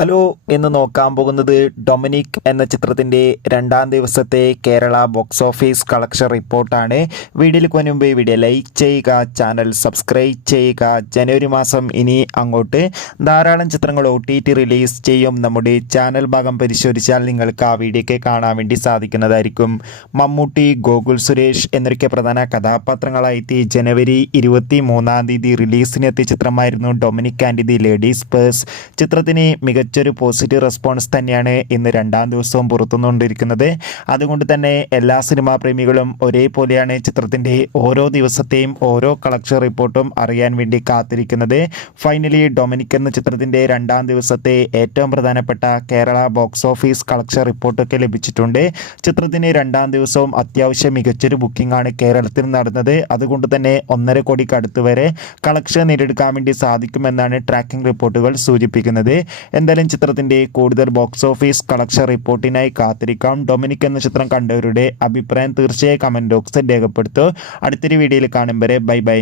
Hello എന്ന് നോക്കാൻ പോകുന്നത് ഡൊമിനിക് എന്ന ചിത്രത്തിൻ്റെ രണ്ടാം ദിവസത്തെ കേരള ബോക്സ് ഓഫീസ് കളക്ഷൻ റിപ്പോർട്ടാണ്. വീഡിയോയിലേക്ക് മുൻപ് വീഡിയോ ലൈക്ക് ചെയ്യുക, ചാനൽ സബ്സ്ക്രൈബ് ചെയ്യുക. ജനുവരി മാസം ഇനി അങ്ങോട്ട് ധാരാളം ചിത്രങ്ങൾ OTT റിലീസ് ചെയ്യും. നമ്മുടെ ചാനൽ ഭാഗം പരിശോധിച്ചാൽ നിങ്ങൾക്ക് ആ വീഡിയോയ്ക്ക് കാണാൻ വേണ്ടി സാധിക്കുന്നതായിരിക്കും. മമ്മൂട്ടി, ഗോകുൽ സുരേഷ് എന്നൊക്കെ പ്രധാന കഥാപാത്രങ്ങളായി ജനുവരി 23 റിലീസിനെത്തിയ ചിത്രമായിരുന്നു Dominic and the ladies purse. ചിത്രത്തിന് മികച്ചൊരു പോസിറ്റീവ് റെസ്പോൺസ് തന്നെയാണ് ഇന്ന് രണ്ടാം ദിവസവും പുറത്തുനിന്നുകൊണ്ടിരിക്കുന്നത്. അതുകൊണ്ട് തന്നെ എല്ലാ സിനിമാ പ്രേമികളും ഒരേപോലെയാണ് ചിത്രത്തിൻ്റെ ഓരോ ദിവസത്തെയും ഓരോ കളക്ഷൻ റിപ്പോർട്ടും അറിയാൻ വേണ്ടി കാത്തിരിക്കുന്നത്. ഫൈനലി ഡൊമിനിക് എന്ന ചിത്രത്തിൻ്റെ രണ്ടാം ദിവസത്തെ ഏറ്റവും പ്രധാനപ്പെട്ട കേരള ബോക്സ് ഓഫീസ് കളക്ഷൻ റിപ്പോർട്ടൊക്കെ ലഭിച്ചിട്ടുണ്ട്. ചിത്രത്തിന് രണ്ടാം ദിവസവും അത്യാവശ്യം മികച്ചൊരു ബുക്കിംഗ് ആണ് കേരളത്തിൽ നടന്നത്. അതുകൊണ്ട് തന്നെ 1.5 കോടിക്ക് അടുത്ത് വരെ കളക്ഷൻ നേടിയെടുക്കാൻ വേണ്ടി സാധിക്കുമെന്നാണ് ട്രാക്കിംഗ് റിപ്പോർട്ടുകൾ സൂചിപ്പിക്കുന്നത്. എന്തായാലും ചിത്രത്തിൻ്റെ കൂടുതൽ ബോക്സ് ഓഫീസ് കളക്ഷൻ റിപ്പോർട്ടിനായി കാത്തിരിക്കാം. ഡൊമിനിക് എന്ന ചിത്രം കണ്ടവരുടെ അഭിപ്രായം തീർച്ചയായും കമൻറ്റ് ബോക്സിൽ രേഖപ്പെടുത്തുക. അടുത്തൊരു വീഡിയോയിൽ കാണും വരെ ബൈ ബൈ.